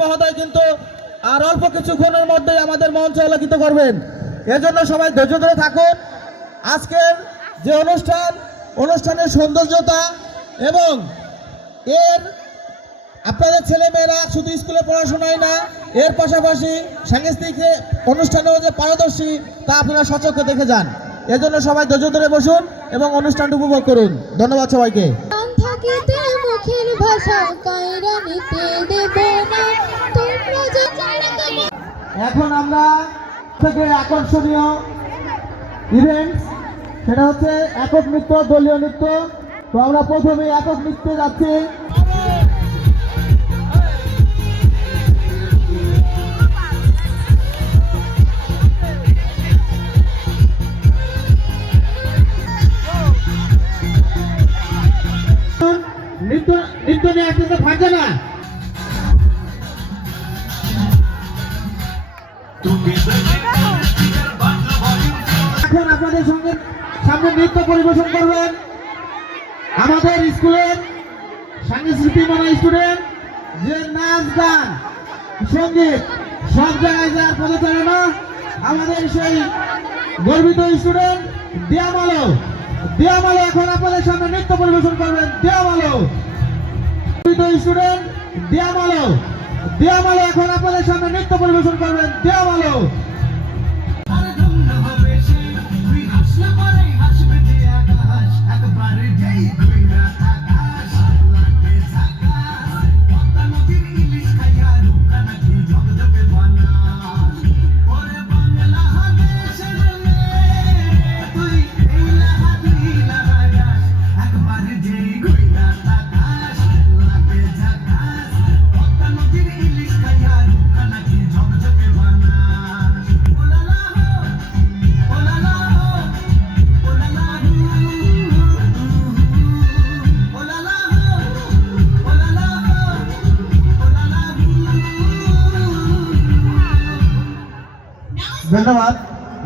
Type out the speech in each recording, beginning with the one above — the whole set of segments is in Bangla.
মহোদয় কিন্তু আর অল্প কিছুক্ষণের মধ্যেই আমাদের মঞ্চ আলোকিত করবেন। এজন্য সবাই ধৈর্য ধরে থাকুন। আজকের যে অনুষ্ঠানের সৌন্দর্যতা এবং এর আপনাদের ছেলেমেয়েরা শুধু স্কুলে পড়াশোনাই না, এর পাশাপাশি সাংস্কৃতিক অনুষ্ঠানেও যে পারদর্শী তা আপনারা সচক্ষে দেখে যান। এজন্য সবাই ধৈর্য ধরে বসুন এবং অনুষ্ঠানটি উপভোগ করুন। ধন্যবাদ সবাইকে। এখন আমরা থেকে আকর্ষণীয় ইভেন্ট, সেটা হচ্ছে একক নৃত্য, দলীয় নৃত্য। তো আমরা প্রথমে একক নৃত্যে যাচ্ছি। নৃত্য নিয়ে আসতে থাকবে না। এখন আপনাদের সঙ্গে সামনে নৃত্য পরিবেশন করবেন আমাদের স্কুলের সাংস্কৃতিক স্টুডেন্ট, যে নাচ গান সঙ্গীত সব জায়গায় যার পদচারণা, আমাদের সেই গর্বিত স্টুডেন্ট দিয়ামালো এখন আপনাদের সামনে নৃত্য পরিবেশন করবেন। দিয়ামালো স্টুডেন্ট দিয়ামালো এখন আপনাদের সামনে নৃত্য পরিবেশন করবেন। দিয়ামালো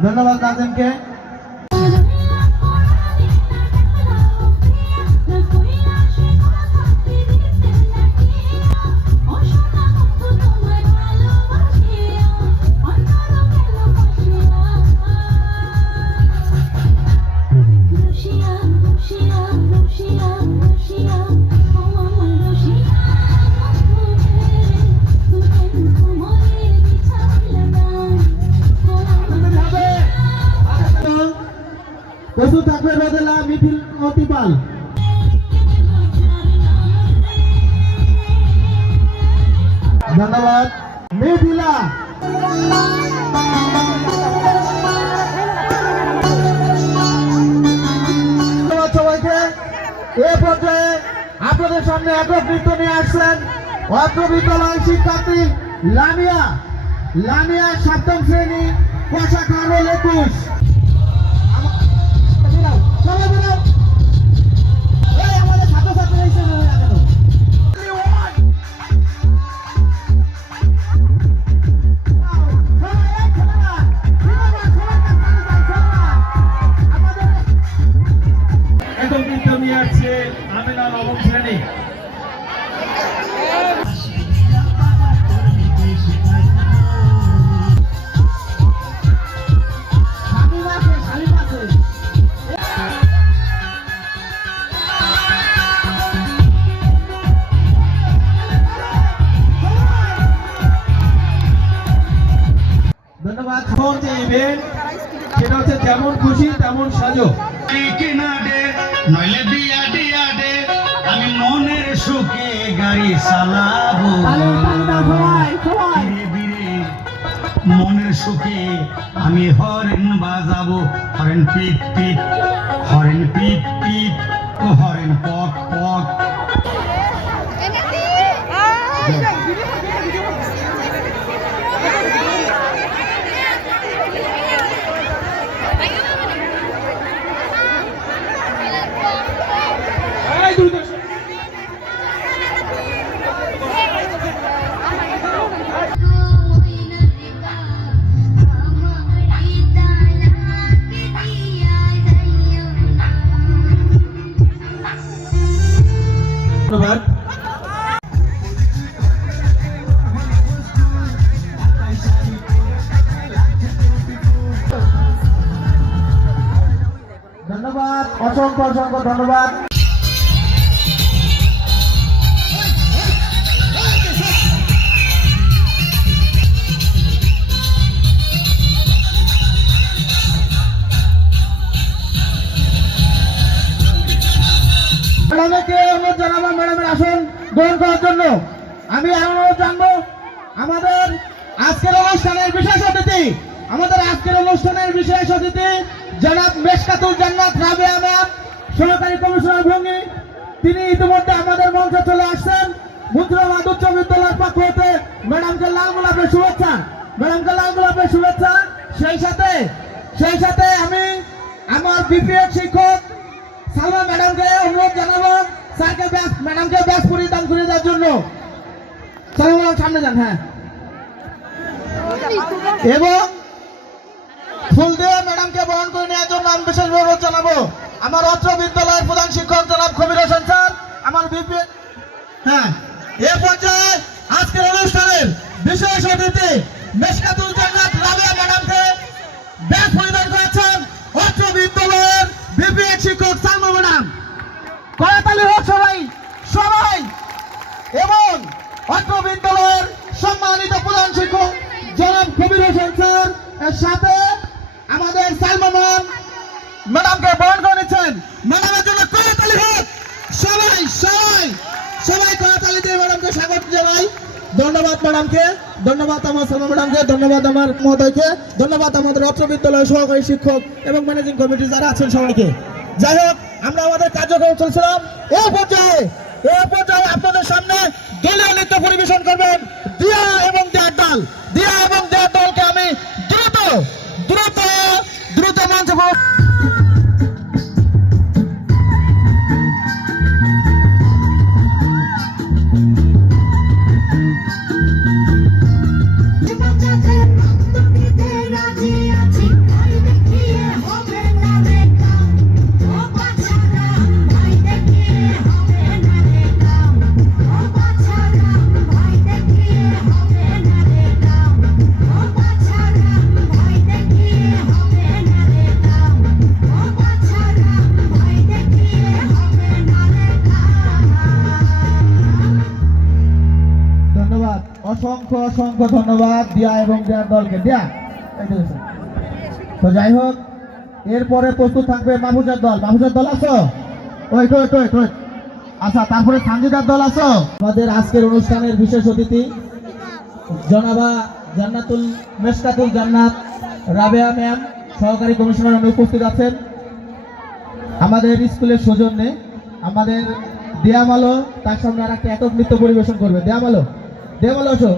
ধন্যবাদ নাজিমকে। প্রস্তুত থাকবে রোদেলা মিথিল মতিপাল। ধন্যবাদ মিথিলা। সবাইকে এ পর্যায়ে আপনাদের সামনে একক নৃত্য নিয়ে আসছেন অত্র বিদ্যালয় শিক্ষার্থী লামিয়া 7ম শ্রেণী, পোশাক রোল 21। আমিনা 9ম শ্রেণী। ধন্যবাদ। যে ইভেন্ট সেটা হচ্ছে যেমন খুশি তেমন সাজো। নইলে বিয়া দিয়া দে, আমি মনের সুখে গাড়ি চালাবো, মনের সুখে আমি হরেন বাজাবো। হরেন পিট পিট, হরেন পিট পিট, হরেন পক পক। ধন্যবাদ। অসংখ্য অসংখ্য ধন্যবাদ। ম্যাডামকে অনুরোধ জানাবো ম্যাডামের আসন গ্রহণ করার জন্য। আমি অনুরোধ জানবো আমাদের আজকের অনুষ্ঠানের বিশেষ অতিথি জনাব মেশকাতুল জান্নাত রাবেয়া ম্যাম, সহকারী কমিশনার ভঙ্গি। তিনি ইতিমধ্যে আমাদের মঞ্চে চলে আসছেন। মুন্সিরাবাদ উচ্চ বিদ্যালয়ের পক্ষ হতে ম্যাডামকে লাল গোলাপের শুভেচ্ছা। সেই সাথে আমি আমার বিপিএড শিক্ষক সালমা ম্যাডামকে অনুরোধ জানাবো ম্যাডামকে ব্যাস পরিধান করে দেওয়ার জন্য। সালমা সামনে যান। হ্যাঁ, এবং ফুল দিয়ে ম্যাডামকে বরণ করে নেওয়ার জন্য আমি বিশেষ অনুরোধ জানাবো আমার অত্র বিদ্যালয়ের প্রধান শিক্ষক জনাব কবির হোসেন স্যার, আমার বিপিএড। হ্যাঁ, এ পর্যায়ে আজকের অনুষ্ঠানের বিশেষ অতিথি মেশকাতুল জান্নাত রাবেয়া ম্যাডামকে ব্যাস পরিধান করেছেন অত্র বিদ্যালয়ের বিপিএড শিক্ষক সালমা ম্যাডাম। করতালি হোক সবাই। এবং অত্র বিদ্যালয়ের সম্মানিত প্রধান শিক্ষক জনাব কবির হোসেন স্যার এর সাথে আমাদের সালমা ম্যাডামকে বরণ করে নিচ্ছেন। ম্যাডামের জন্য করতালি হোক সবাই করতালি দিয়ে ম্যাডামকে স্বাগত জানাই। ধন্যবাদ ম্যাডামকে, ধন্যবাদ আমার সালমা ম্যাডামকে, ধন্যবাদ আমার মহোদয়কে, ধন্যবাদ আমাদের অত্র বিদ্যালয়ের সহকারী শিক্ষক এবং ম্যানেজিং কমিটি যারা আছেন সবাইকে। যাই হোক, আমরা আমাদের কার্যক্রম চলছিলাম। এই পর্যায়ে আপনাদের সামনে দলীয় নৃত্য পরিবেশন করবেন দিয়া এবং দেয়ার দলকে আমি দ্রুত মঞ্চে অসংখ্য ধন্যবাদ দিয়া এবং দেয়ার দলকে। তো যাই হোক, এরপরে প্রস্তুত থাকবে মাহফুজার দল আছো? আচ্ছা, তারপরে সানজিদার দল আছো? আমাদের আজকের অনুষ্ঠানের বিশেষ অতিথি জনাবা মেশকাতুল জান্নাত রাবেয়া ম্যাম, সহকারী কমিশনার উপস্থিত আছেন। আমাদের স্কুলের সৌজন্যে আমাদের দেয়ামালো তার সামনে আর একটা একক নৃত্য পরিবেশন করবে। দেয়ামালো আসো।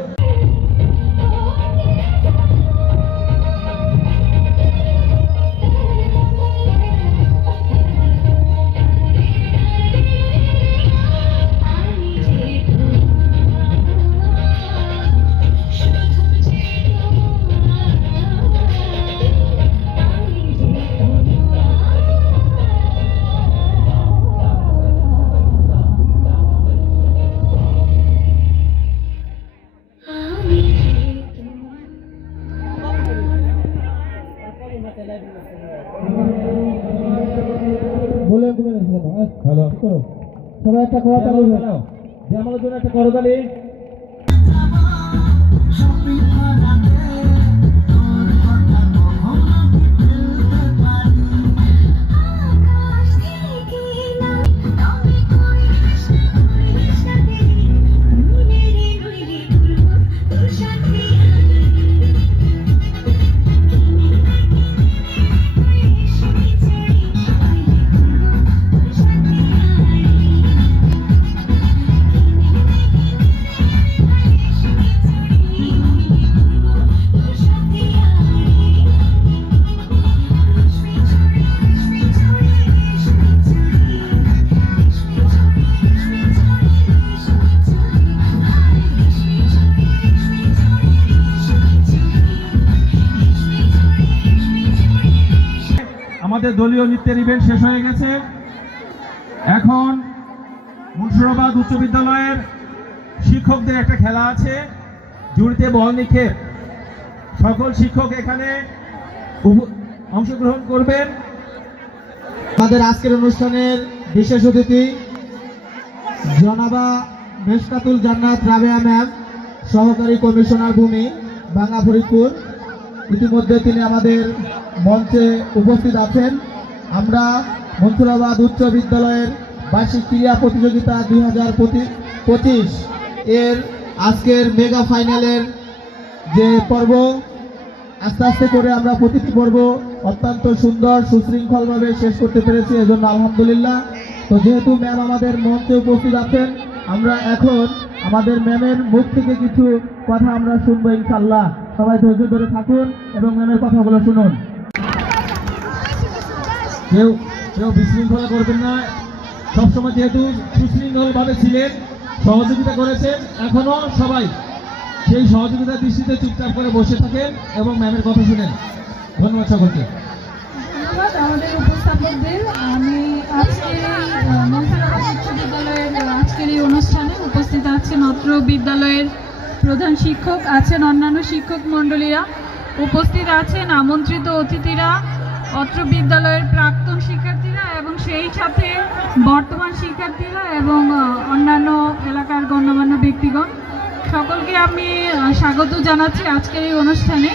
হ্যালো, সবাই একটা করতালি দাও। আমার জন্য একটা করতালি। আমাদের দলীয় নৃত্যের ইভেন্ট শেষ হয়ে গেছে। এখন মুর্শিদাবাদ উচ্চ বিদ্যালয়ের শিক্ষকদের একটা খেলা আছে, জুড়িতে বল নিক্ষেপ। সকল শিক্ষক এখানে অংশগ্রহণ করবেন। আমাদের আজকের অনুষ্ঠানের বিশেষ অতিথি জনাবা মেশকাতুল জান্নাত রাবেয়া ম্যাম, সহকারী কমিশনার ভূমি, বাংলা ফরিদপুর। ইতিমধ্যে তিনি আমাদের মঞ্চে উপস্থিত আছেন। আমরা মনসুরাবাদ উচ্চ বিদ্যালয়ের বার্ষিক ক্রীড়া প্রতিযোগিতা 2025 এর আজকের মেগা ফাইনালের যে পর্ব, আস্তে আস্তে করে আমরা প্রতিটি পর্ব অত্যন্ত সুন্দর সুশৃঙ্খলভাবে শেষ করতে পেরেছি, এজন্য আলহামদুলিল্লাহ। তো যেহেতু ম্যাম আমাদের মঞ্চে উপস্থিত আছেন, আমরা এখন আমাদের ম্যামের মুখ থেকে কিছু কথা আমরা শুনবো ইনশাল্লাহ। সবাই ধৈর্য ধরে থাকুন এবং ম্যামের কথাগুলো শুনুন। কেউ কেউ বিশৃঙ্খলা করবেন না। সবসময় যেহেতু সুশৃঙ্খলভাবে ছিলেন, সহযোগিতা করেছেন, এখনো সবাই সেই সহযোগিতার দৃষ্টিতে চুপচাপ করে বসে থাকেন এবং ম্যামের কথা শুনেন। ধন্যবাদ সকলকে। ধন্যবাদ আমাদের উপস্থাপকদের। আমি আজকের মনসুরাবাদ উচ্চ বিদ্যালয়ের আজকের এই অনুষ্ঠানে উপস্থিত আছেন অত্র বিদ্যালয়ের প্রধান শিক্ষক, আছেন অন্যান্য শিক্ষক মণ্ডলীরা, উপস্থিত আছেন আমন্ত্রিত অতিথিরা, অত্র বিদ্যালয়ের প্রাক্তন শিক্ষার্থীরা এবং সেই সাথে বর্তমান শিক্ষার্থীরা এবং অন্যান্য এলাকার গণ্যমান্য ব্যক্তিগণ, সকলকে আমি স্বাগত জানাচ্ছি আজকের এই অনুষ্ঠানে।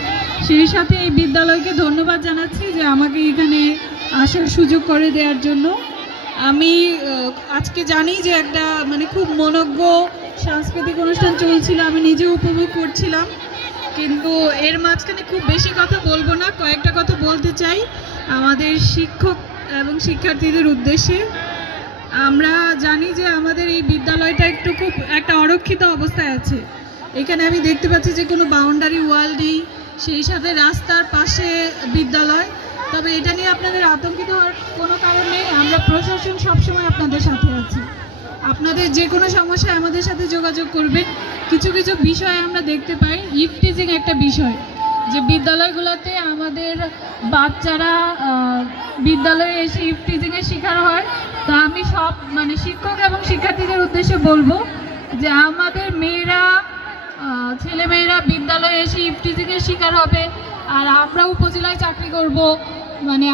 সেই সাথে এই বিদ্যালয়কে ধন্যবাদ জানাচ্ছি যে আমাকে এখানে আসার সুযোগ করে দেওয়ার জন্য। আমি আজকে জানি যে একটা খুব মনোজ্ঞ সাংস্কৃতিক অনুষ্ঠান চলছিল, আমি নিজেও উপভোগ করছিলাম, কিন্তু এর মাঝখানে খুব বেশি কথা বলবো না, কয়েকটা কথা বলতে চাই আমাদের শিক্ষক এবং শিক্ষার্থীদের উদ্দেশ্যে। আমরা জানি যে আমাদের এই বিদ্যালয়টা খুব একটা অরক্ষিত অবস্থায় আছে। এখানে আমি দেখতে পাচ্ছি যে কোনো বাউন্ডারি ওয়াল নেই, সেই সাথে রাস্তার পাশে বিদ্যালয়। তবে এটা নিয়ে আপনাদের আতঙ্কিত হওয়ার কোনো কারণ নেই, আমরা প্রশাসন সবসময় আপনাদের সাথে আছি। আপনাদের যে কোনো সমস্যায় আমাদের সাথে যোগাযোগ করবেন। কিছু কিছু বিষয় আমরা দেখতে পাই, ইফটিজিং একটা বিষয়, যে বিদ্যালয়গুলোতে আমাদের বাচ্চারা বিদ্যালয়ে এসে ইফটিজিংয়ের শিকার হয়। তো আমি সব শিক্ষক এবং শিক্ষার্থীদের উদ্দেশ্যে বলবো যে আমাদের ছেলেমেয়েরা বিদ্যালয়ে এসে ইফটিজিংয়ের শিকার হবে, আর আমরা উপজেলায় চাকরি করব,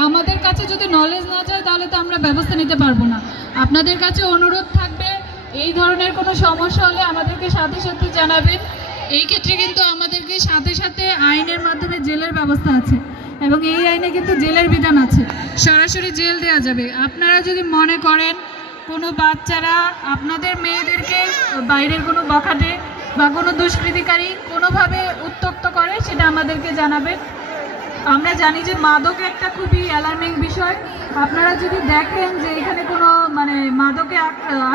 আমাদের কাছে যদি নলেজ না যায় তাহলে তো আমরা ব্যবস্থা নিতে পারবো না। আপনাদের কাছে অনুরোধ থাকবে, এই ধরনের কোনো সমস্যা হলে আমাদেরকে সাথে সাথে জানাবেন। এই ক্ষেত্রে কিন্তু আমাদেরকে সাথে সাথে আইনের মাধ্যমে জেলের ব্যবস্থা আছে এবং এই আইনে কিন্তু জেলের বিধান আছে, সরাসরি জেল দেওয়া যাবে। আপনারা যদি মনে করেন কোনো বাচ্চারা আপনাদের মেয়েদেরকে বাইরের কোনো বখাটে বা কোনো দুষ্কৃতিকারী কোনোভাবে উত্ত্যক্ত করে, সেটা আমাদেরকে জানাবেন। আমরা জানি যে মাদক একটা খুবই অ্যালার্মিং বিষয়। আপনারা যদি দেখেন যে এখানে কোনো মাদকে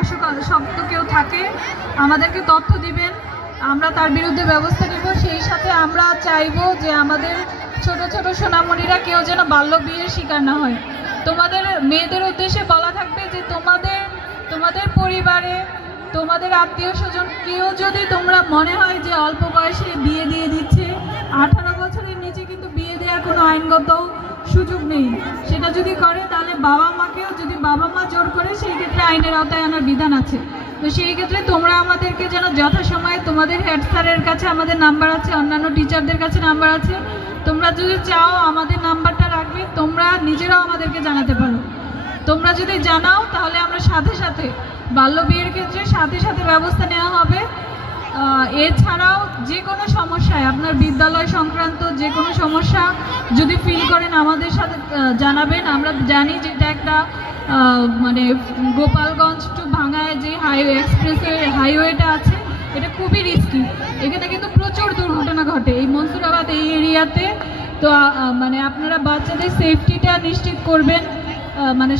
আসক্ত কেউ থাকে, আমাদেরকে তথ্য দিবেন, আমরা তার বিরুদ্ধে ব্যবস্থা নেব। সেই সাথে আমরা চাইবো যে আমাদের ছোট ছোট সোনামণিরা কেউ যেন বাল্য বিয়ের শিকার না হয়। তোমাদের মেয়েদের উদ্দেশ্যে বলা থাকবে যে তোমাদের পরিবারে, তোমাদের আত্মীয় স্বজন কেউ যদি তোমরা মনে হয় যে অল্প বয়সে বিয়ে দিয়ে দিচ্ছে, 18 বছরের নিচে কিন্তু বিয়ে দেওয়ার কোনো আইনগত সুযোগ নেই। সেটা যদি করে তাহলে বাবা মাকেও, যদি বাবা মা জোর করে, সেই ক্ষেত্রে আইনের আওতায় আনার বিধান আছে। তো সেই ক্ষেত্রে তোমরা আমাদেরকে যেন যথাসময়ে, তোমাদের হেড স্যারের কাছে আমাদের নাম্বার আছে, অন্যান্য টিচারদের কাছে নাম্বার আছে, তোমরা যদি চাও আমাদের নাম্বারটা রাখবে, তোমরা নিজেরাও আমাদেরকে জানাতে পারো। তোমরা যদি জানাও তাহলে আমরা সাথে সাথে বাল্য বিয়ের ক্ষেত্রে সাথে সাথে ব্যবস্থা নেওয়া হবে। এছাড়াও যে কোনো সমস্যায়, আপনার বিদ্যালয় সংক্রান্ত যে কোনো সমস্যা যদি ফিল করেন আমাদের সাথে জানাবেন। আমরা জানি যে এটা একটা গোপালগঞ্জ টু ভাঙ্গায় যে এক্সপ্রেসের হাইওয়েটা আছে, এটা খুবই রিস্কি। এখানে কিন্তু প্রচুর দুর্ঘটনা ঘটে এই মনসুরাবাদ এই এরিয়াতে। তো আপনারা বাচ্চাদের সেফটিটা নিশ্চিত করবেন।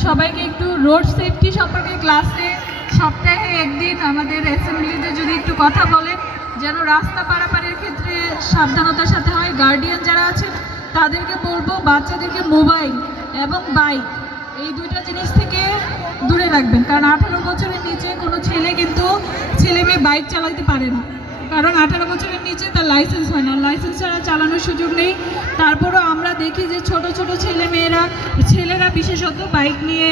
সবাইকে একটু রোড সেফটি সম্পর্কে ক্লাসে সপ্তাহে একদিন আমাদের অ্যাসেম্বলিতে যদি একটু কথা বলেন, যেন রাস্তা পারাপারের ক্ষেত্রে সাবধানতার সাথে হয়। গার্ডিয়ান যারা আছেন তাদেরকে বলবো বাচ্চাদেরকে মোবাইল এবং বাইক এই দুইটা জিনিস থেকে দূরে রাখবেন, কারণ 18 বছরের নিচে কোনো ছেলে মেয়ে বাইক চালাতে পারে না, কারণ 18 বছরের নিচে তার লাইসেন্স হয় না, লাইসেন্স ছাড়া চালানোর সুযোগ নেই। তারপরও আমরা দেখি যে ছোট ছোট ছেলেরা বিশেষত বাইক নিয়ে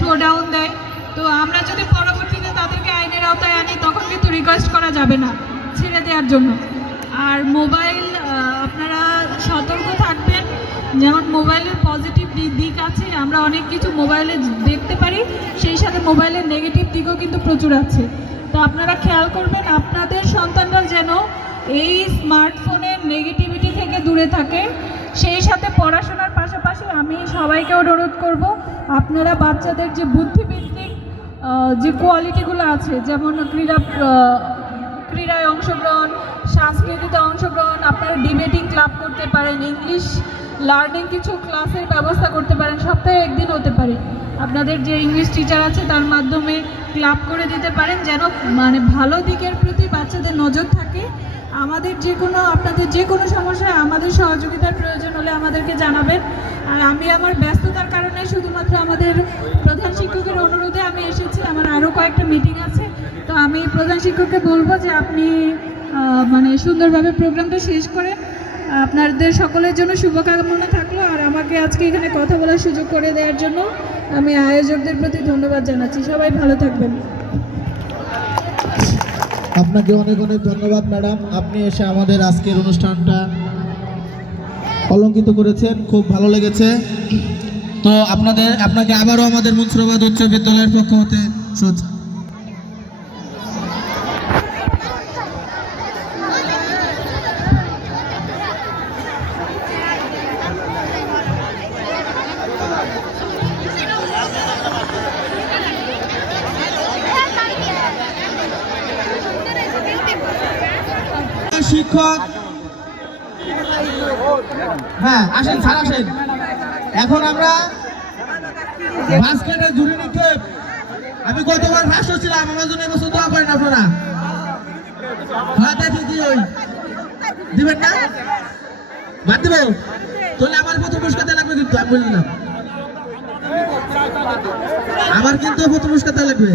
শোডাউন দেয়। তো আমরা যদি পরবর্তীতে তাদেরকে আইনের আওতায় আনি, তখন কিন্তু রিকোয়েস্ট করা যাবে না ছেড়ে দেওয়ার জন্য। আর মোবাইল আপনারা সতর্ক থাকবেন, যেমন মোবাইলের পজিটিভ দিক আছে, আমরা অনেক কিছু মোবাইলে দেখতে পারি, সেই সাথে মোবাইলের নেগেটিভ দিকও কিন্তু প্রচুর আছে। তো আপনারা খেয়াল করবেন আপনাদের সন্তানরা যেন এই স্মার্টফোনের নেগেটিভিটি থেকে দূরে থাকে। সেই সাথে পড়াশোনার পাশাপাশি আমি সবাইকে অনুরোধ করব, আপনারা বাচ্চাদের যে বুদ্ধিভিত্তিক যে কোয়ালিটিগুলো আছে, যেমন ক্রীড়ায় অংশগ্রহণ, সংস্কৃতিতে অংশগ্রহণ, আপনারা ডিবেটিং ক্লাব করতে পারেন, ইংলিশ লার্নিং কিছু ক্লাসের ব্যবস্থা করতে পারেন, সপ্তাহে একদিন হতে পারে আপনাদের যে ইংলিশ টিচার আছে তার মাধ্যমে ক্লাব করে দিতে পারেন, যেন মানে ভালো দিকের প্রতি বাচ্চাদের নজর থাকে। আমাদের আপনাদের যে কোনো সমস্যায় আমাদের সহযোগিতার প্রয়োজন হলে আমাদেরকে জানাবেন। আর আমি আমার ব্যস্ততার কারণে শুধুমাত্র আমাদের প্রধান শিক্ষকের অনুরোধে আমি এসেছি, আমার আরও কয়েকটা মিটিং আছে। তো আমি প্রধান শিক্ষককে বলবো যে আপনি মানে সুন্দরভাবে প্রোগ্রামটা শেষ করে আপনাদের সকলের জন্য শুভকামনা থাকলো। আর আমাকে আজকে এখানে কথা বলার সুযোগ করে দেওয়ার জন্য আমি আয়োজকদের প্রতি ধন্যবাদ জানাচ্ছি। সবাই ভালো থাকবেন। আপনাকে অনেক অনেক ধন্যবাদ ম্যাডাম, আপনি এসে আমাদের আজকের অনুষ্ঠানটা অলঙ্কিত করেছেন, খুব ভালো লেগেছে। তো আপনাকে আবারও আমাদের মুন্সিরাবাদ উচ্চ বিদ্যালয়ের পক্ষ হতে শিক্ষক, হ্যাঁ আসেন স্যার আসেন। এখন আমরা বাস্কেটের ঝুড়ি নিক্ষেপ, আমি গতবার ফার্স্ট হচ্ছিলাম, আমার জন্য এবছর দোয়া করেন আপনারা। হ্যাঁ দেখি কি ওই দিবেন না, বাদ দিব তাহলে আমার প্রথম পুরস্কার দেওয়া লাগবে, কিন্তু আমি বললাম আমার কিন্তু প্রথম পুরস্কার দেওয়া লাগবে।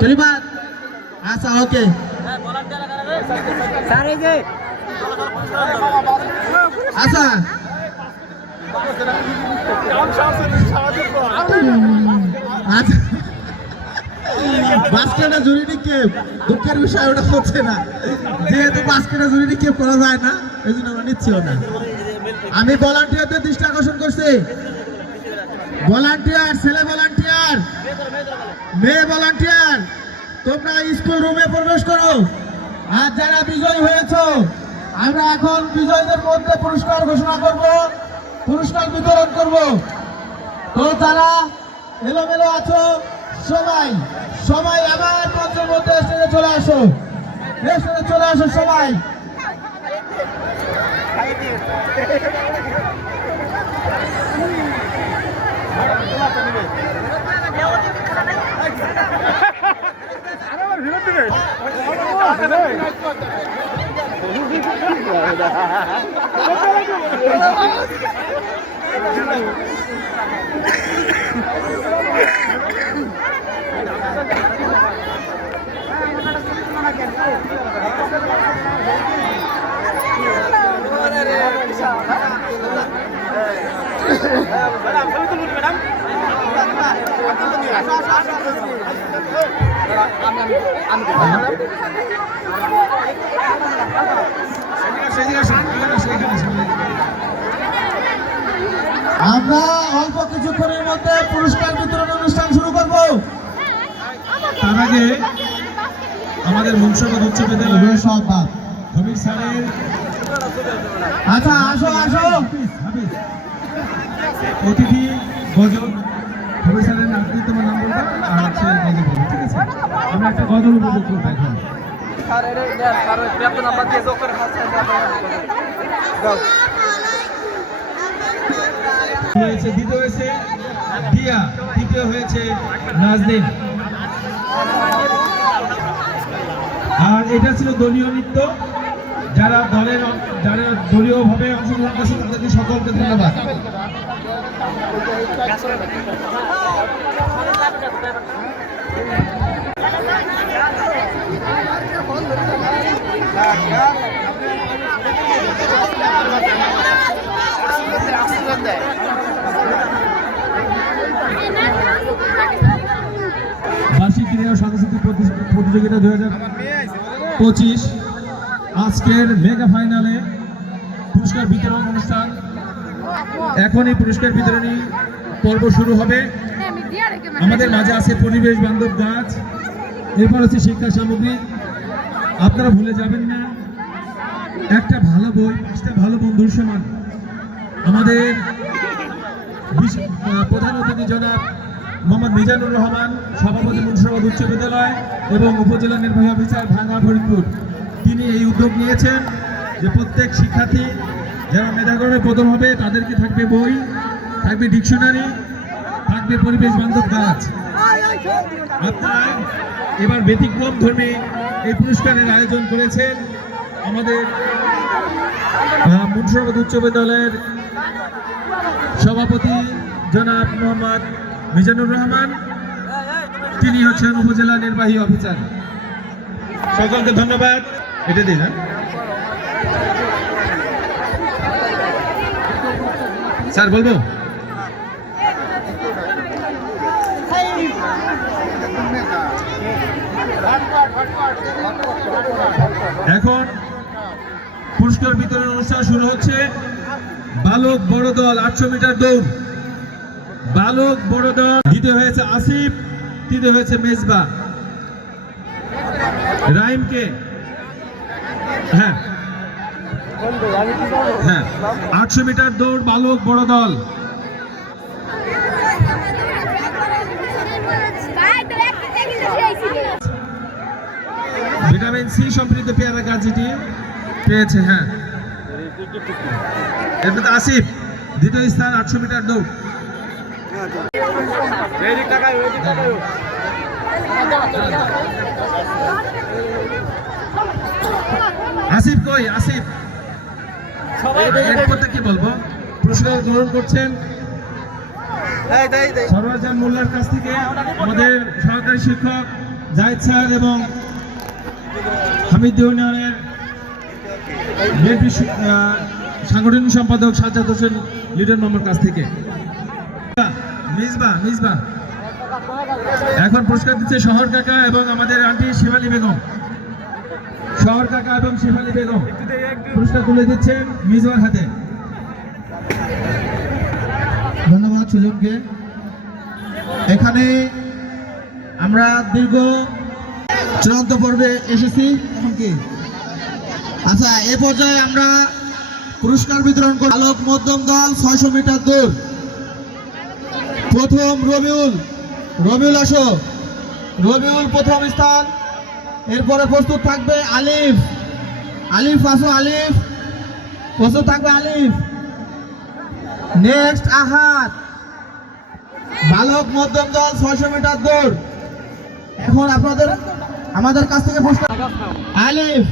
ধন্যবাদ। আচ্ছা ওকে আচ্ছা বাস্কেটে জুড়ি নিক্ষেপ, দুঃখের বিষয় ওটা হচ্ছে না, যেহেতু বাস্কেটে জুড়ি নিক্ষেপ করা যায় না এই জন্য আমরা নিচ্ছিও না। আমি ভলান্টিয়ারদের দৃষ্টি আকর্ষণ করছি, ভলান্টিয়ার, ছেলে ভলান্টিয়ার, মেয়ে ভলান্টিয়ার, তোমরা স্কুল রুমে প্রবেশ করো। আর যারা বিজয়ী হয়েছো, আমরা এখন বিজয়ীদের মধ্যে পুরস্কার ঘোষণা করব, পুরস্কার বিতরণ করব। তো যারা এলোমেলো আছো সবাই আবার মঞ্চের মধ্যে স্টেজে চলে আসো, স্টেজে চলে আসো সবাই। আমরা অল্প কিছুক্ষণের মধ্যে পুরস্কার বিতরণ অনুষ্ঠান শুরু করব। তার আগে আমাদের মুন্সিরাবাদ উচ্চ বিদ্যালয়ের সভাপতি হবির স্যারের, আচ্ছা আসো অতিথি গজল, হবির স্যারের নাম তোমার নাম বলবা আর হচ্ছে গজল বলবো, ঠিক আছে? আমরা একটা গজল উপভোগ করবো এখন। দ্বিতীয় হয়েছে দিয়া, তৃতীয় হয়েছে নাজনীন। আর এটা ছিল দলীয় নৃত্য। যারা দলীয়ভাবে অংশগ্রহণ করছে তাদেরকে সকলকে ধন্যবাদ। বার্ষিক ক্রীড়া ও সাংস্কৃতিক প্রতিযোগিতা 2025 আজকের মেগা ফাইনালে পুরস্কার বিতরণ অনুষ্ঠান। এখন এই পুরস্কার বিতরণী পর্ব শুরু হবে। আমাদের মাঝে আছে পরিবেশ বান্ধব গাছ, এরপর হচ্ছে শিক্ষা সামগ্রী। আপনারা ভুলে যাবেন না, একটা ভালো বই 5টা ভালো বন্ধুর সমান। আমাদের প্রধান অতিথি জনাব মোহাম্মদ মিজানুর রহমান, সভাপতি মুন্সিরাবাদ উচ্চ বিদ্যালয় এবং উপজেলা নির্বাহী অফিসার ভাঙ্গা ফরিদপুর, তিনি এই উদ্যোগ নিয়েছেন যে প্রত্যেক শিক্ষার্থী যারা মেধাক্রমে প্রথম হবে তাদেরকে থাকবে বই, থাকবে ডিকশনারি, থাকবে পরিবেশ বান্ধব গাছ। আপনারা এবার ব্যতিক্রম ধর্মী এই পুরস্কারের আয়োজন করেছেন আমাদের মুন্সিরাবাদ উচ্চ বিদ্যালয়ের সভাপতি জনাব মোহাম্মদ মিজানুর রহমান, তিনি হচ্ছেন উপজেলা নির্বাহী অফিসার। সকলকে ধন্যবাদ। এটা দিন। স্যার বলবো? এখন পুরস্কার বিতরণ অনুষ্ঠান শুরু হচ্ছে। বালক বড় দল 800 মিটার দৌড়, বালক বড় দল দ্বিতীয় হয়েছে আসিফ, তৃতীয় হয়েছে মেজবা। রাইমকে হ্যাঁ হ্যাঁ 800 মিটার দৌড় বালক বড় দল। ভিটামিন সি সমৃদ্ধ পেয়ারা গাছ যেটি পেয়েছে, হ্যাঁ এরপর আসিফ দ্বিতীয় স্থান 800 মিটার দৌড়। আসিফ কই? আসিফ এরপর কি বলবো? পুরস্কার গ্রহণ করছেন সরওয়ারজান মোল্লার কাছ থেকে আমাদের সহকারী শিক্ষক জাহিদ স্যার এবং হামিদ ইউনিয়নের বিএনপি সাংগঠনিক সম্পাদক সাজ্জাদ হোসেন লিটন মামার কাছ থেকে। মিসবা মিসবা এখন পুরস্কার দিচ্ছে শহর কাকা এবং আমাদের আন্টি শিবালী বেগম। শহর কাকা এবং শিবালী বেগম পুরস্কার তুলে দিচ্ছেন মিজবার হাতে। ধন্যবাদ সুজনকে। এখানে আমরা দীর্ঘ চূড়ান্ত পর্বে এসেছি। এখন কি আচ্ছা, এ পর্যায়ে আমরা পুরস্কার বিতরণ করি। বালক মধ্যম দল 600 মিটার দৌড়। প্রথম রবিউল, রবিউল আসো। রবিউল প্রথম স্থান। এরপরে প্রস্তুত থাকবে আলিফ, আলিফ আসো, আলিফ প্রস্তুত থাকবে আলিফ। নেক্সট আহাদ, বালক মধ্যম দল 600 মিটার দৌড়। এখন আপনাদের আমাদের কাছ থেকে পুরস্কার আলিফ,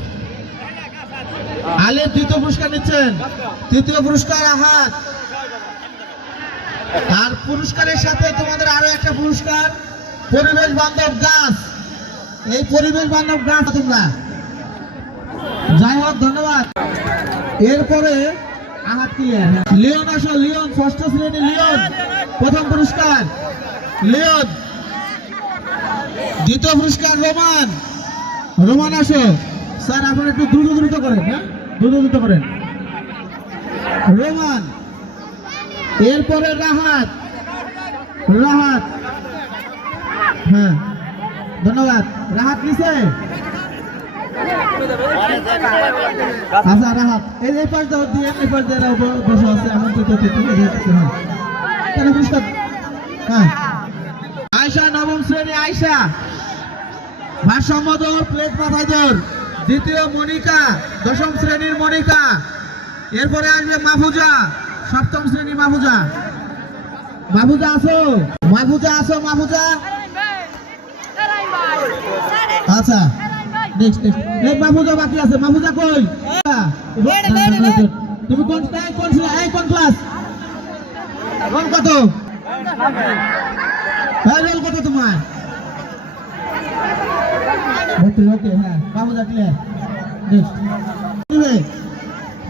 আলিফ দ্বিতীয় পুরস্কার নিচ্ছেন। তৃতীয় পুরস্কার আহাদ। আর পুরস্কারের সাথে তোমাদের আরো একটা পুরস্কার, পরিবেশ বান্ধব গাছ। এই পরিবেশ বান্ধব গাছ তোমরা, যাই হোক ধন্যবাদ। এরপরে আহাদ ক্লিয়ার। লিওন আসো, লিওন ষষ্ঠ শ্রেণী, লিওন প্রথম পুরস্কার লিওন। দ্বিতীয় পুরস্কার রোমান, রোমান আসো। স্যার আপনারা একটু দ্রুত দ্রুত করেন, হ্যাঁ দ্রুত দ্রুত করেন। রোমান। এরপরে রাহাত, রাহাত হ্যাঁ ধন্যবাদ। রাহাত নিচে। আচ্ছা রাহাত এই পাশ দাও দিয়ে, এই পাশ দিয়ে বসে আছে এখন তো পুরস্কার। হ্যাঁ আয়শা নবম শ্রেণী, আয়শা ভারসাম্য দৌড়, প্লেট মাথায় দৌড়। দ্বিতীয় মনিকা, দশম শ্রেণীর মনিকা। এরপরে আসবে মাহফুজা, সপ্তম শ্রেণী মাহফুজা। মাহফুজা আসো, মাহফুজা আসো, মাহফুজা। আচ্ছা নেক্সট নেক্সট এই মাহফুজা বাকি আছে। মাহফুজা কই? তুমি কোন কোন ক্লাস? রোল কত? হ্যাঁ রোল কত তোমার? ওকে হ্যাঁ মাহফুজা ক্লিয়ার।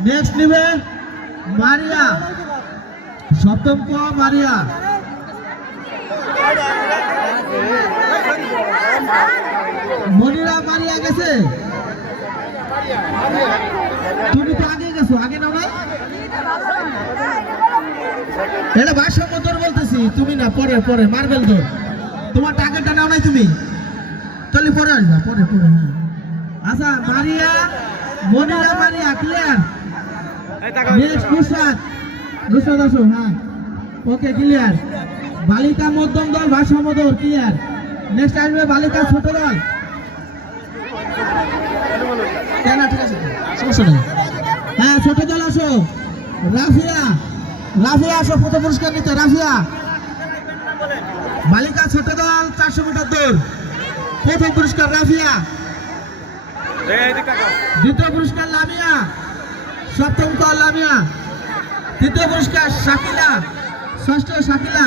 নেক্সট নিবে মারিয়া, সপ্তম ক মারিয়া। মনিরা মারিয়া গেছে। তুমি তো আগে গেছো, আগে নাও না। এটা ভারসাম্য দৌড় বলতেছি, তুমি না, পরে পরে মার্বেল দৌড়। তোমার টাকাটা নাও নাই তুমি, তাহলে পরে আসবা, পরে পরে। হ্যাঁ আচ্ছা, মারিয়া মনিরা মারিয়া ক্লিয়ার। নেক্সট নুসরাত, নুসরাত আসো। হ্যাঁ ওকে ক্লিয়ার। বালিকা মধ্যম দল ভারসাম্য দৌড় ক্লিয়ার। নেক্সট আসবে বালিকা ছোট দল। কেন ঠিক আছে, সমস্যা নেই। হ্যাঁ ছোট দল আসো। রাফিয়া, রাফিয়া আসো প্রথম পুরস্কার নিতে। রাফিয়া, বালিকা ছোট দল 400 মিটার দৌড়, প্রথম পুরস্কার রাফিয়া। দ্বিতীয় পুরস্কার লামিয়া, সপ্তম দল লামিয়া। তৃতীয় পুরস্কার শাকিলা, ষষ্ঠ শাকিলা।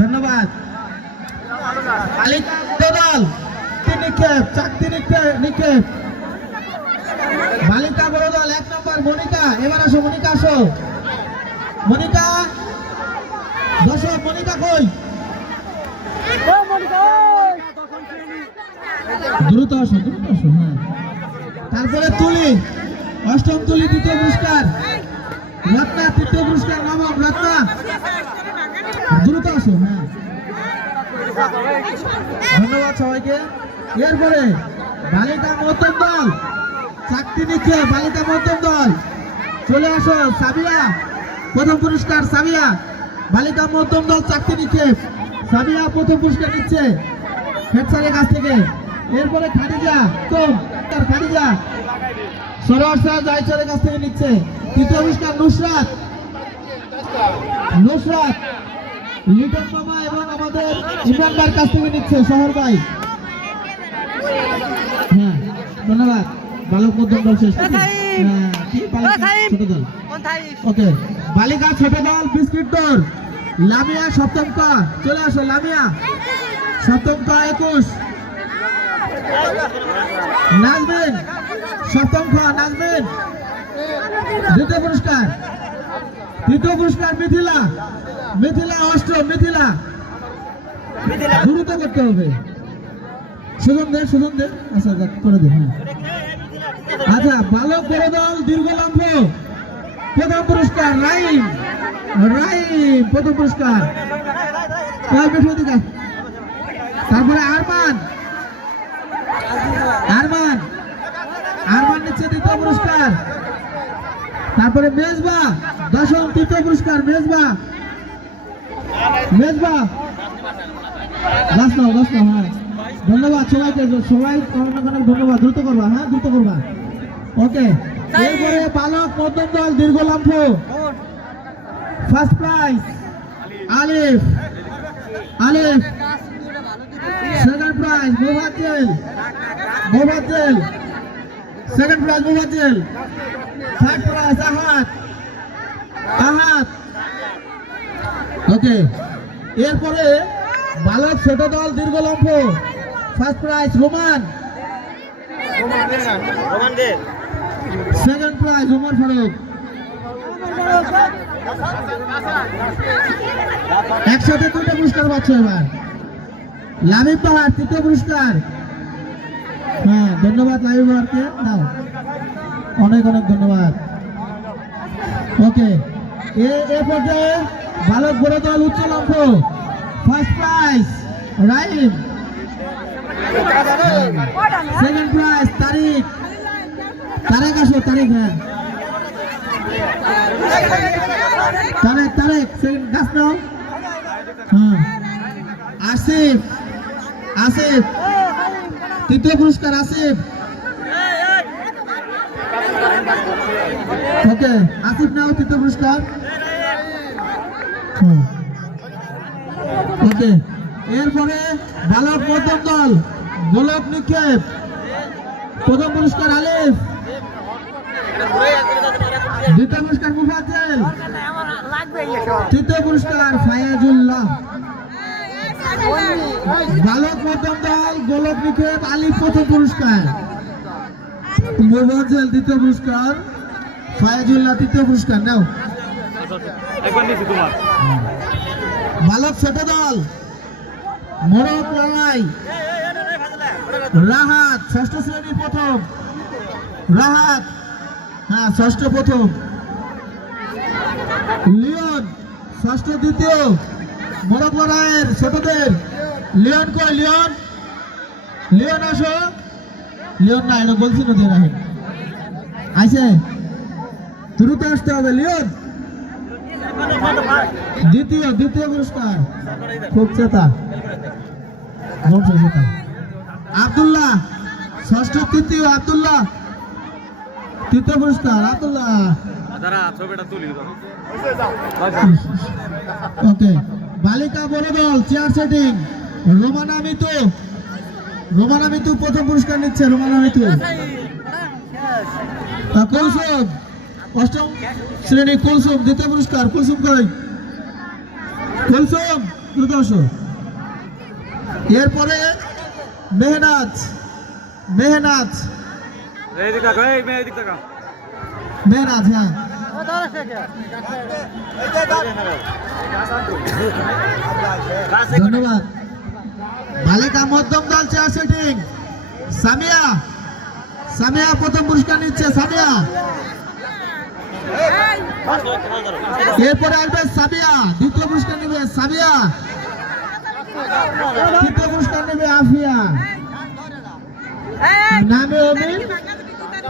ধন্যবাদ। বালিকা দল 3 নিক্ষেপ, 4টি নিক্ষেপ। বালিকা বড় দল 1 নম্বর মনিকা। এবার আসো মনিকা, আসো মনিকা। দর্শক মনিকা কই? দ্রুত আসো, দ্রুত আসো। হ্যাঁ তারপরে তুলি, অষ্টম তুলি, দ্বিতীয় পুরস্কার রত্না, তৃতীয় পুরস্কার নবম রত্না। দ্রুত আসো। হ্যাঁ ধন্যবাদ সবাইকে। এরপরে বালিকা মধ্যম দল 4টি নিক্ষেপ। বালিকা মধ্যম দল চলে আসো। সাবিয়া, প্রথম পুরস্কার সাবিয়া। বালিকা মধ্যম দল 4টি নিক্ষেপ। সাবিয়া প্রথম পুরস্কার নিচ্ছে হেড স্যারের কাছ থেকে। এরপরে খাদিজা, খাদিজা সরোয়ার স্যার জাহিদ স্যারের কাছ থেকে নিচ্ছে। তৃতীয় পুরস্কার নুসরাত, নুসরাত লিটন মামা এবং আমাদের ইমরান ভাইয়ের কাছ থেকে নিচ্ছে, শহর ভাই। হ্যাঁ ধন্যবাদ। বালক মধ্যম দল শেষ। কি বালিকা ছোট দল? ওকে, বালিকা ছোট দল বিস্কিট দৌড়। লামিয়া সপ্তম ক, চলে আসো লামিয়া। সপ্তম ক 21। নাজমিন সপ্তম খ, নাজমিন। দ্বিতীয় পুরস্কার, তৃতীয় পুরস্কার মিথিলা, মিথিলা অষ্টম। মিথিলা দ্রুত করতে হবে। সুজন দে, সুজন দে। আচ্ছা করে দে। হ্যাঁ আচ্ছা, বালক বড় দল দীর্ঘ লম্ব, প্রথম পুরস্কার রাইম, রাইম প্রথম পুরস্কার। তারপরে আরমান, আরমান, আরমান নিচ্ছে দ্বিতীয় পুরস্কার। তারপরে মেজবা দশম, তৃতীয় পুরস্কার মেজবা, মেজবা লাস্ট নাও, লাস্ট নাও। হ্যাঁ ধন্যবাদ সবাইকে, সবাই অনেক অনেক ধন্যবাদ। দ্রুত করবা, হ্যাঁ দ্রুত করবা। ওকে, এরপরে বালক মধ্যম দল দীর্ঘ লম্ব, first prize Alif, Alif. Second prize Mufazzal, Mufazzal. Second prize Mufazzal. Third prize Ahad, Ahad. Okay, এরপরে বালক ছোট দল দীর্ঘ লম্ব, first prize Roman, second prize Omar Faruk. একসাথে 2টা পুরস্কার পাচ্ছ এবার। লামিব পাহাড় তৃতীয় পুরস্কার। হ্যাঁ ধন্যবাদ লামিব পাহাড়কে, নাও অনেক অনেক ধন্যবাদ। ওকে, এ পর্যায়ে বালক বড় দল উচ্চ লম্ব, first prize Raim, second prize Tariq, Tarek আসো, তারেক। হ্যাঁ তারেক, তারেক সেকেন্ড গাছ নাও। হ্যাঁ আসিফ, আসিফ তৃতীয় পুরস্কার আসিফ। ওকে, আসিফ নাও তৃতীয় পুরস্কার। ওকে, এরপরে বালক মধ্যম দল গোলক নিক্ষেপ, প্রথম পুরস্কার আলিফ, দ্বিতীয় পুরস্কার মুফাজ্জল, তৃতীয় পুরস্কার ফায়াজুল্লাহ। বালক মধ্যম দল গোলক নিক্ষেপ আলিফ প্রথম পুরস্কার, মুফাজ্জল দ্বিতীয় পুরস্কার, ফায়াজুল্লাহ তৃতীয় পুরস্কার। নাও বালক ছোট দল মোরক লড়াই রাহাত ষষ্ঠ শ্রেণী প্রথম, রাহাত, হ্যাঁ ষষ্ঠ প্রথম। লিওন ষষ্ঠ দ্বিতীয়। মোরক লড়াইয়ের ছোটদের লিওন কই? লিওন, লিওন আসো। লিওন না, এটা বলছি নদী রাহেন আইসে, দ্রুত আসতে হবে। লিওন দ্বিতীয়, দ্বিতীয় পুরস্কার। খুব চেতা চেতা। আব্দুল্লাহ ষষ্ঠ তৃতীয়। আব্দুল্লাহ তৃতীয় পুরস্কার। আব্দুল্লাহ ওকে। বালিকা বড় দল চেয়ার সেটিং। রোমানা মিতু, রোমানা মিতু প্রথম পুরস্কার নিচ্ছে। রোমানা মিতু। কুলসুম অষ্টম শ্রেণী। কুলসুম দ্বিতীয় পুরস্কার। কুলসুম কই? কুলসুম দ্রুত আসো। এরপরে মেহনাজ, মেহনাজ, মেহনাজ, হ্যাঁ ধন্যবাদ। বালিকা মধ্যম দল চেয়ার সেটিং। সামিয়া, সামিয়া প্রথম পুরস্কার নিচ্ছে। সামিয়া। এরপরে আসবে সাবিয়া, দ্বিতীয় পুরস্কার নেবে সাবিয়া। তৃতীয় পুরস্কার নেবে আফিয়া। নামে অমিল,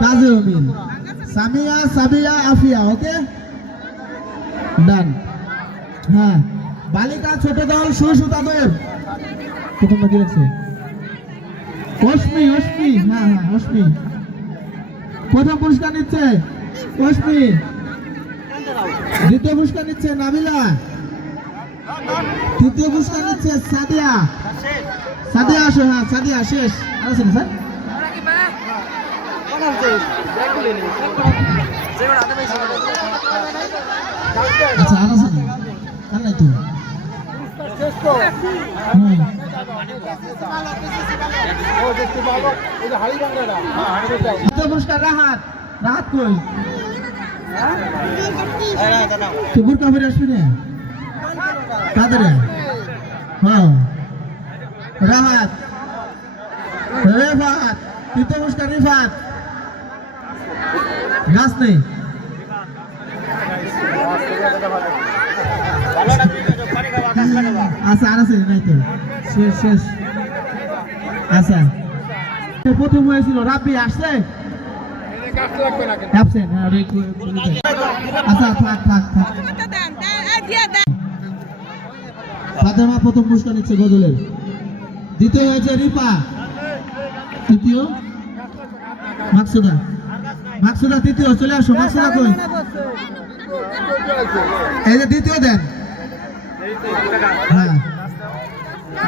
কাজে অমিল। সামিয়া, সাবিয়া, আফিয়া। ওকে ডান। হ্যাঁ বালিকা ছোট দল সুতাদর প্রথম বাকি রাখছে। অশ্মি, অশ্মি, হ্যাঁ হ্যাঁ অশ্মি প্রথম পুরস্কার নিচ্ছে। অশ্মি। দ্বিতীয় পুরস্কার নিচ্ছে নাবিলা। তৃতীয় পুরস্কার নিচ্ছে সাদিয়া। সাদিয়া আসো। হ্যাঁ সাদিয়া শেষ। আছেন স্যার? আচ্ছা আছেন আর নাই তো। দ্বিতীয় পুরস্কার রাহাত। রাহাত কই? তুই কাপড় আসবি না কাদের? হ্যাঁ রাহাত। রেফাত তৃতীয় পুরস্কার। রিফাত গাছ নেই। আচ্ছা আর আছে নাই তো? শেষ শেষ। আচ্ছা প্রথম হয়েছিল রাব্বি আসছে। আচ্ছা থাক থাক থাক। ফাতেমা প্রথম পুরস্কার নিচ্ছে গজলের। দ্বিতীয় হয়েছে রিপা। তৃতীয় মাকসুদা। মাকসুদা তৃতীয়। চলে আসো। মাকসুদা কই? এই যে দ্বিতীয় দেন। হ্যাঁ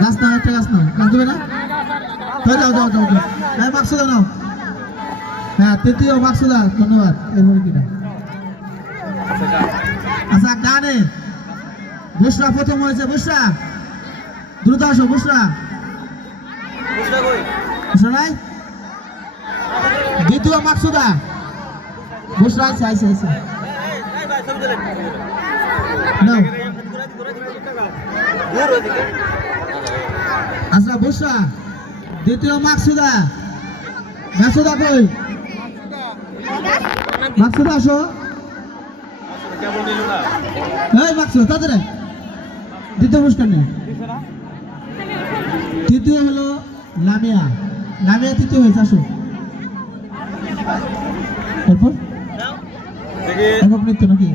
গাছ নাও, একটা গাছ নাও। গাছ দেবে না? যাও যাও যাও যাও। হ্যাঁ মাকসুদা নাও। হ্যাঁ তৃতীয় মাকসুদা। ধন্যবাদ। এরপরে কিনা? আচ্ছা গানে বুসরা প্রথম হয়েছে। বুসরা দ্রুত আসো। বুসরা, বুসরা নাই? দ্বিতীয় মাকসুদা। বুসরা আইসে আইসে আইসে। নাও। আচ্ছা বুসরা দ্বিতীয়। মাকসুদা। মাকসুদা কই? মাকসুদা আসো। এই মাকসুদা তাড়াতাড়ি। দ্বিতীয় পুরস্কার নেই। তৃতীয় হলো লামিয়া। লামিয়া তৃতীয় হয়েছে। আসো। এরপর একক নৃত্য নাকি?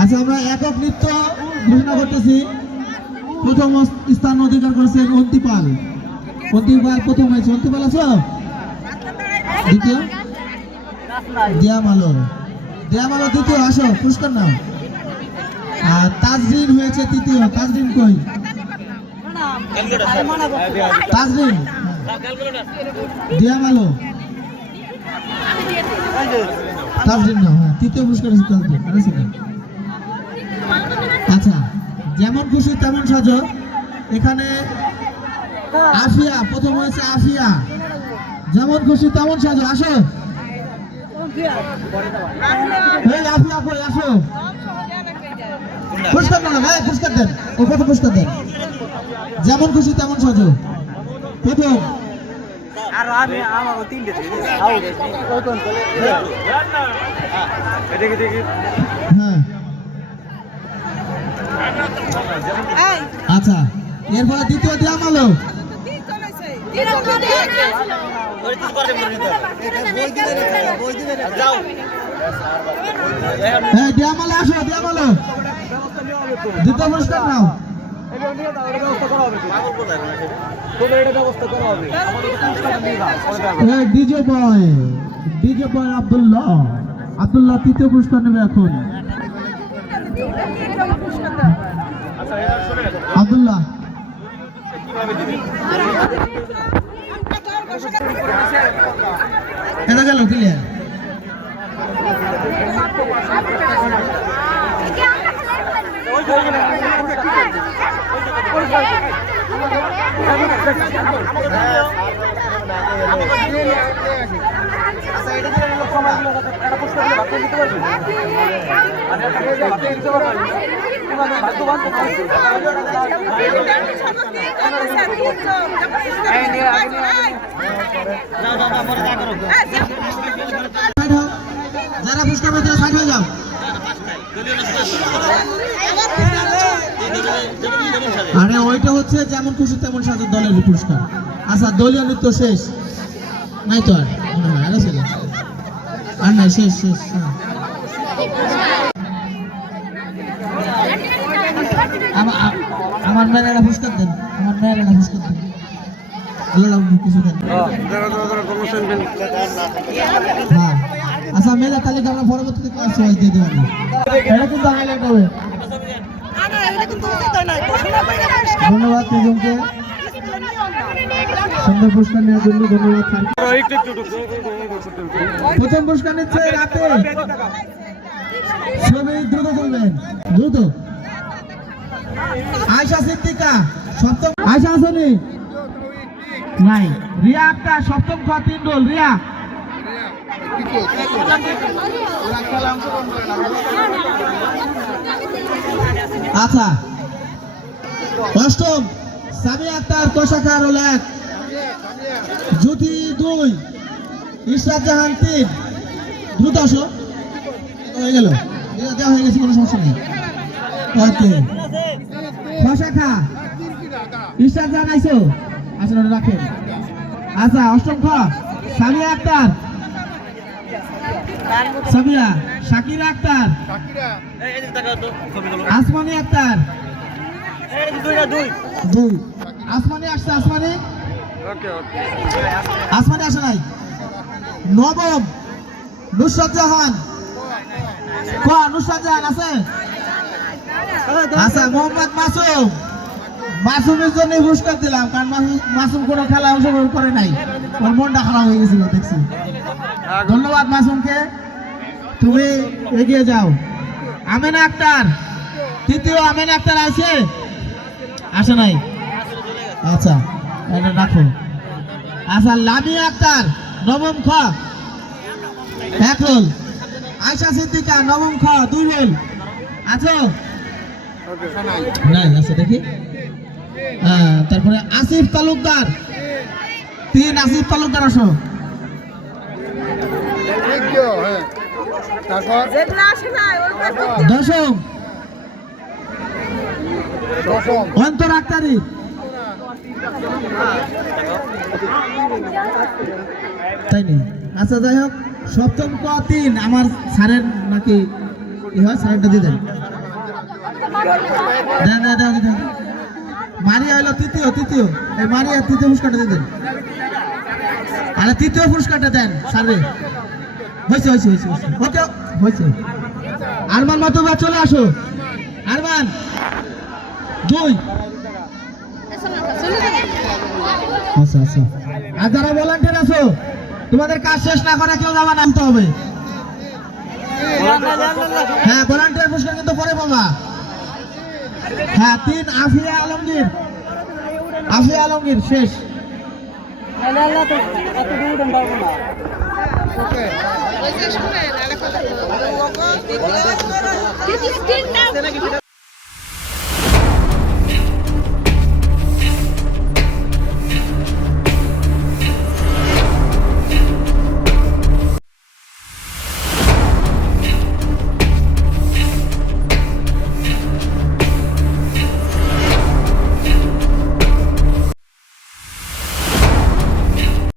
আচ্ছা আমরা একক নৃত্য ঘোষণা করতেছি। প্রথম স্থান অধিকার করেছেন অন্তিপাল। অন্তিপাল প্রথম হয়েছে। অন্তিপাল আছো? দ্বিতীয় দিয়ামালো। দিয়ামালো দ্বিতীয়। আসো পুরস্কার নাও। আর তাজরিন হয়েছে তৃতীয়। তাজরিন কই? তাজরিন দিয়ামালো। তাজরিন নাও। হ্যাঁ তৃতীয় পুরস্কার হচ্ছে তাজরিন। আচ্ছা যেমন খুশি তেমন সাজো। এখানে আফিয়া প্রথম হয়েছে। আফিয়া যেমন খুশি তেমন সাজো। আসো। এই আফিয়া কই? আসো। পুরস্কার নাও। হ্যাঁ পুরস্কার দেন। ও প্রথম পুরস্কার দেন। যেমন খুশি তেমন সাজো। প্রথম আর আমি আমার তিনটে হ্যাঁ আচ্ছা এরপরে দ্বিতীয় দিয়া মালো হ্যাঁ দিয়া মালে আসো দিয়া মালো দ্বিতীয় পুরস্কার নাও ডিজে বয় আব্দুল্লাহ তৃতীয় পুরস্কার নেবে এখন আব্দুল্লাহ এটা গেল ক্লিয়ার যারা পুরস্কার পেয়েছে সাইড হয়ে যাও আরে ওইটা হচ্ছে যেমন খুশি তেমন সাজার দলের পুরস্কার আচ্ছা দলীয় নৃত্য শেষ নাই তো আর মনে হয় আরো ছিল আর নাই শেষ হ্যাঁ। আমার মেয়ের একটা পুরস্কার দেন আল্লাহ কিছু দেন হ্যাঁ আচ্ছা মেয়ের তালিকা আমরা পরবর্তীতে ক্লাস ওয়াইজ দিয়ে দেবো এটা কিন্তু হাইলাইট হবে ধন্যবাদ তিনজনকে সুন্দর পুরস্কার নেওয়ার জন্য ধন্যবাদ প্রথম পুরস্কার নিচ্ছে রাতে ছবি দ্রুত করবেন দ্রুত আয়শা সিদ্দিকা সপ্তম আয়শা আসেনি নাই রিয়া আক্তার সপ্তম খ 3 গোল রিয়া আচ্ছা অষ্টম সামি আক্তার কোষাকার হল 1 জ্যোতি 2 ইশরাত জাহান 3 দ্রুত আসো হয়ে গেল দেওয়া হয়ে গেছে কোনো সমস্যা নেই ওকে কোষাকা ইশরাত জাহান আইছো আসলে রাখেন আচ্ছা অষ্টম খ সামিয়া আক্তার সামিয়া শাকিরা আক্তার আসমানি আক্তার 2 আসমানি আসছে আসমানি আসে নাই নবম নুসরাত জাহান নুসরাত জাহান আছে আচ্ছা মোহাম্মদ মাসুমের জন্য পুরস্কার দিলাম কারণ মাসুম কোনো খেলায় অংশগ্রহণ করে নাই ওর মনটা খারাপ হয়ে গেছিল দেখছি ধন্যবাদ মাসুমকে তুমি এগিয়ে যাও আমেনা আক্তার তৃতীয় আমেনা আক্তার আসে নাই আচ্ছা এটা রাখো আচ্ছা লামিয়া আক্তার নবম খ 1 গোল আয়শা সিদ্দিকা নবম খ 2 গোল আছো নাই আছে দেখি তারপরে আসিফ তালুকদার 3 আসিফ তালুকদার আসো দশম অন্তর আক্তারি তাই নেই আচ্ছা যাই হোক সপ্তম ক 3 আমার স্যারের নাকি হয় স্যারেরটা দিয়ে দেন দেন মারিয়া হলো তৃতীয় এই মারিয়া তৃতীয় পুরস্কারটা দিয়ে দেন আরে তৃতীয় পুরস্কারটা দেন স্যারে হয়েছে ওকে হয়েছে আরমান মাতুবা চলে আসো আরমান 2 আচ্ছা আর যারা ভলান্টিয়ার আছো তোমাদের কাজ শেষ না করে কেউ যাবা নামতে হবে হ্যাঁ ভলান্টিয়ার পুরস্কার কিন্তু পরে পাবা হ্যাঁ 3 আফিয়া আলমগীর শেষ ওকে